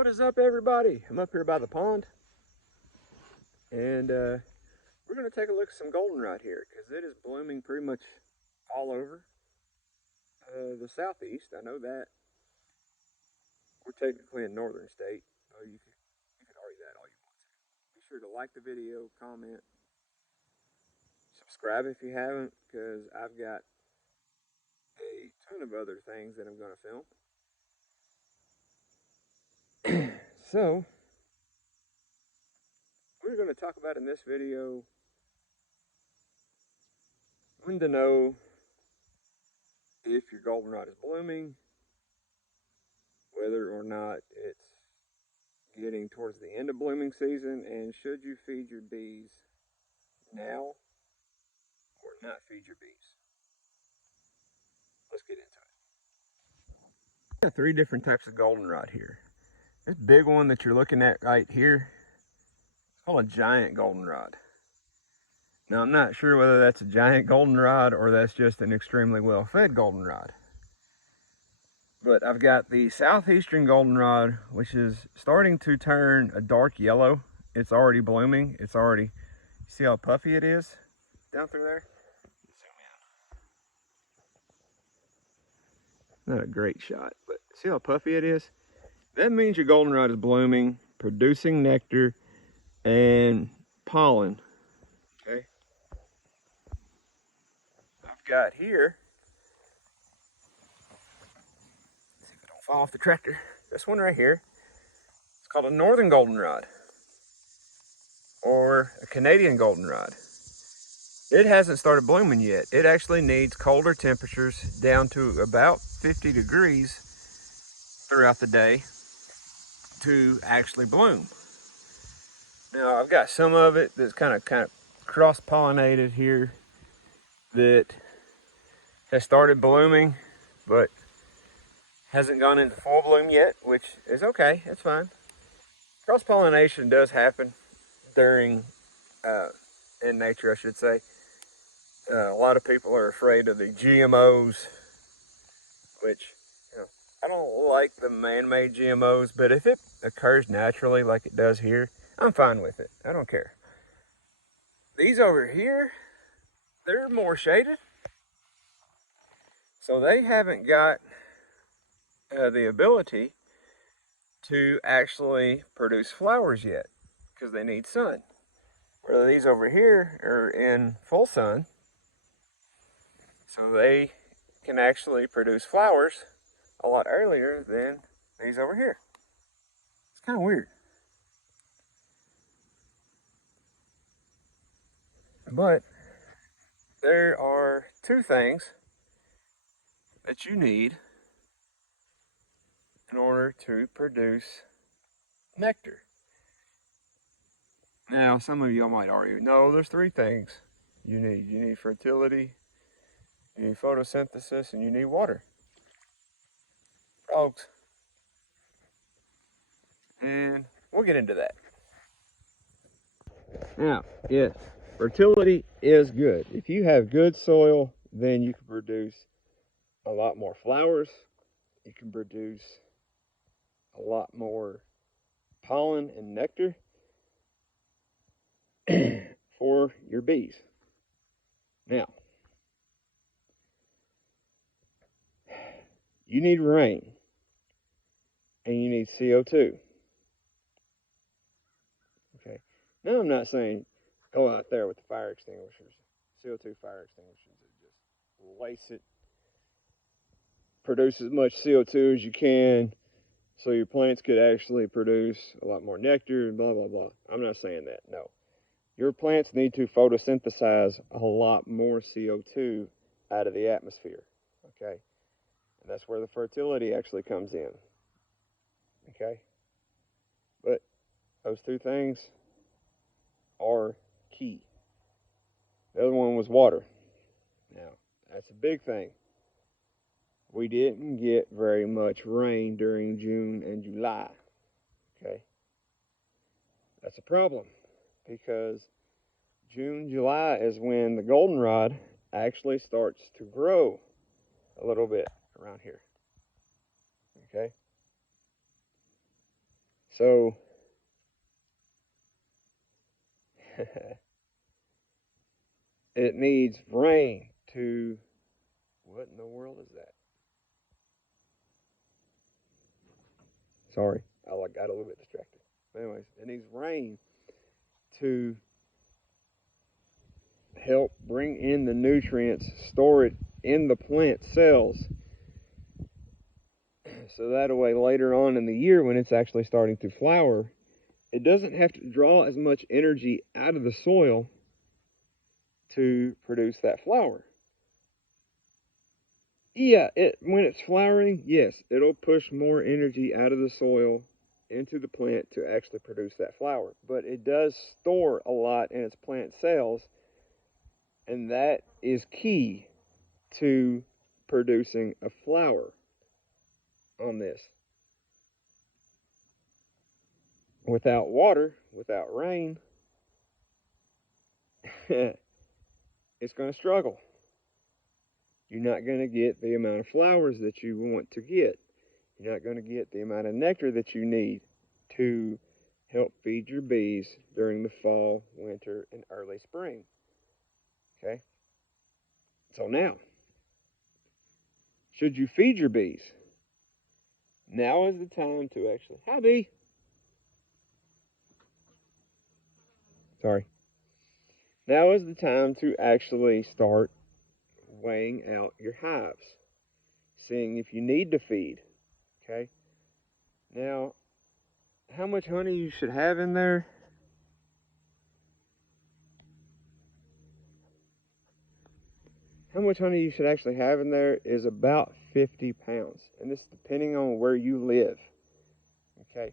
What is up, everybody? I'm up here by the pond, and we're going to take a look at some goldenrod here because it is blooming pretty much all over the southeast. I know that. We're technically in northern state, so you could argue that all you want to. Be sure to like the video, comment, subscribe if you haven't, because I've got a ton of other things that I'm going to film. So, we're going to talk about in this video when to know if your goldenrod is blooming, whether or not it's getting towards the end of blooming season, and should you feed your bees now or not feed your bees. Let's get into it. Got three different types of goldenrod here. This big one that you're looking at right here, it's called a giant goldenrod. Now I'm not sure whether that's a giant goldenrod or that's just an extremely well-fed goldenrod. But I've got the southeastern goldenrod, which is starting to turn a dark yellow. It's already blooming. It's already, see how puffy it is down through there? Not a great shot, but see how puffy it is? That means your goldenrod is blooming, producing nectar and pollen. Okay. I've got here, let's see if I don't fall off the tractor. This one right here, it's called a northern goldenrod or a Canadian goldenrod. It hasn't started blooming yet. It actually needs colder temperatures down to about 50 degrees throughout the day to actually bloom. Now I've got some of it that's kind of cross-pollinated here that has started blooming but hasn't gone into full bloom yet, which is okay, it's fine. Cross-pollination does happen during in nature, I should say. A lot of people are afraid of the GMOs, which, you know, I don't like the man-made GMOs, but if it occurs naturally like it does here, I'm fine with it. I don't care. These over here, they're more shaded, so they haven't got the ability to actually produce flowers yet because they need sun. Where these over here are in full sun, so they can actually produce flowers a lot earlier than these over here. It's kind of weird. But there are two things that you need in order to produce nectar. Now, some of y'all might argue, no, there's three things you need. You need fertility, you need photosynthesis, and you need water. Frogs. And we'll get into that. Now, yes, fertility is good. If you have good soil, then you can produce a lot more flowers. You can produce a lot more pollen and nectar for your bees. Now, you need rain and you need CO2. Okay. Now, I'm not saying go out there with the fire extinguishers, CO2 fire extinguishers, and just lace it, produce as much CO2 as you can so your plants could actually produce a lot more nectar and blah, blah, blah. I'm not saying that, no. Your plants need to photosynthesize a lot more CO2 out of the atmosphere, okay? And that's where the fertility actually comes in, okay? But those two things are key. The other one was water. Now, that's a big thing. We didn't get very much rain during June and July, okay? That's a problem because June, July is when the goldenrod actually starts to grow a little bit around here, okay? So it needs rain to, what in the world is that? Sorry, I got a little bit distracted. But anyways, it needs rain to help bring in the nutrients, store it in the plant cells, so that way later on in the year when it's actually starting to flower, it doesn't have to draw as much energy out of the soil to produce that flower. Yeah, when it's flowering, yes, it'll push more energy out of the soil into the plant to actually produce that flower. But it does store a lot in its plant cells, and that is key to producing a flower on this. Without water, without rain, it's going to struggle. You're not going to get the amount of flowers that you want to get. You're not going to get the amount of nectar that you need to help feed your bees during the fall, winter, and early spring. Okay? So now, should you feed your bees? Now is the time to actually, hi bee. Sorry. Now is the time to actually start weighing out your hives, seeing if you need to feed. Okay? Now, how much honey you should have in there? How much honey you should actually have in there is about 50 pounds. And this is depending on where you live. Okay?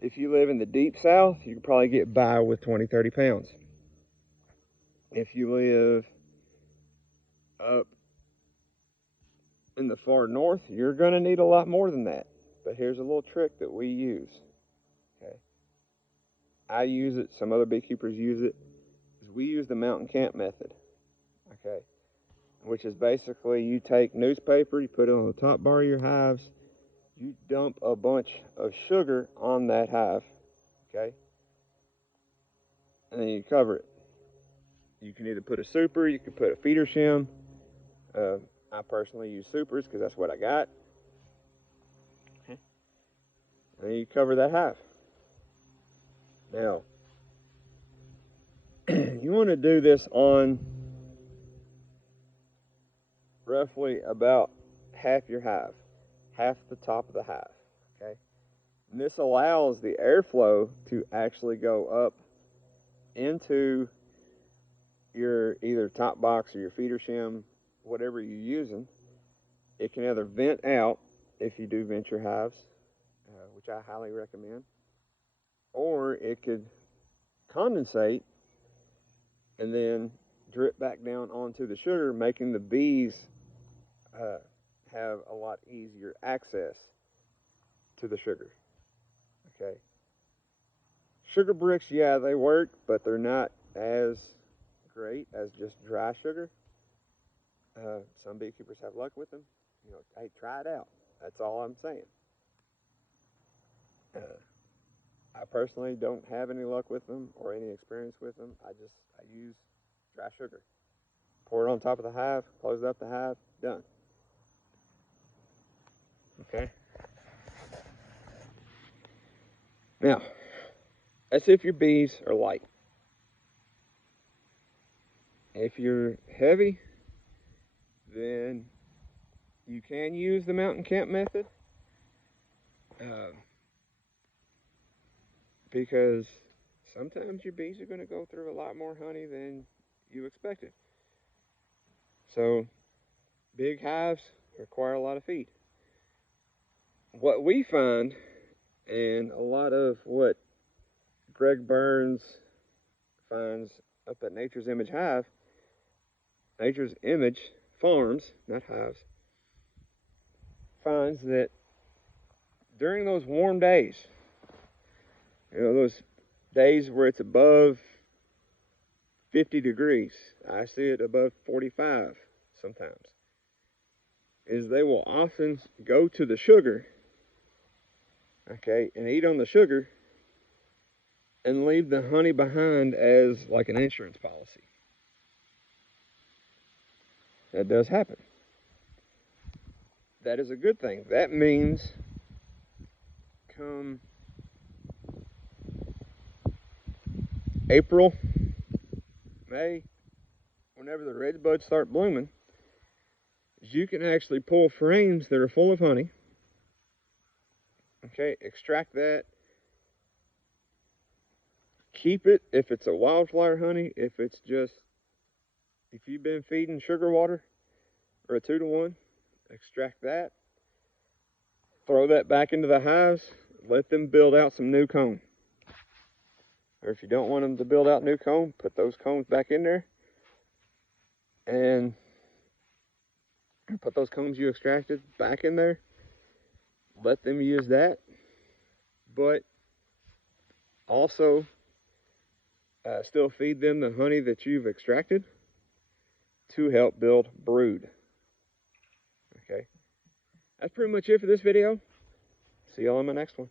If you live in the deep south, you can probably get by with 20, 30 pounds. If you live up in the far north, you're going to need a lot more than that. But here's a little trick that we use. Okay? I use it, some other beekeepers use it. We use the mountain camp method. Okay? Which is basically you take newspaper, you put it on the top bar of your hives, you dump a bunch of sugar on that hive, okay? And then you cover it. You can either put a super, you can put a feeder shim. I personally use supers because that's what I got. Okay. And you cover that hive. Now, you want to do this on roughly about half your hive, half the top of the hive, okay? And this allows the airflow to actually go up into your either top box or your feeder shim, whatever you're using. It can either vent out if you do vent your hives, which I highly recommend, or it could condensate and then drip back down onto the sugar, making the bees have a lot easier access to the sugar. Okay. Sugar bricks, yeah, they work, but they're not as great as just dry sugar. Some beekeepers have luck with them. You know, hey, try it out. That's all I'm saying. I personally don't have any luck with them or any experience with them. I use dry sugar. Pour it on top of the hive, close up the hive, done. Okay. Now, that's if your bees are light. If you're heavy, then you can use the mountain camp method. Because sometimes your bees are going to go through a lot more honey than you expected. So, big hives require a lot of feed. What we find, and a lot of what Greg Burns finds up at Nature's Image Hive, Nature's Image Farms, not hives, finds that during those warm days, you know, those days where it's above 50 degrees, I see it above 45 sometimes, is they will often go to the sugar okay, and eat on the sugar and leave the honey behind as like an insurance policy. That does happen. That is a good thing. That means come April, May, whenever the red buds start blooming, you can actually pull frames that are full of honey. Okay, extract that. Keep it if it's a wildflower honey. If you've been feeding sugar water or a 2-to-1, extract that. Throw that back into the hives. Let them build out some new comb. Or if you don't want them to build out new comb, put those combs back in there and put those combs you extracted back in there. Let them use that, but also still feed them the honey that you've extracted to help build brood. Okay, that's pretty much it for this video. See y'all in my next one.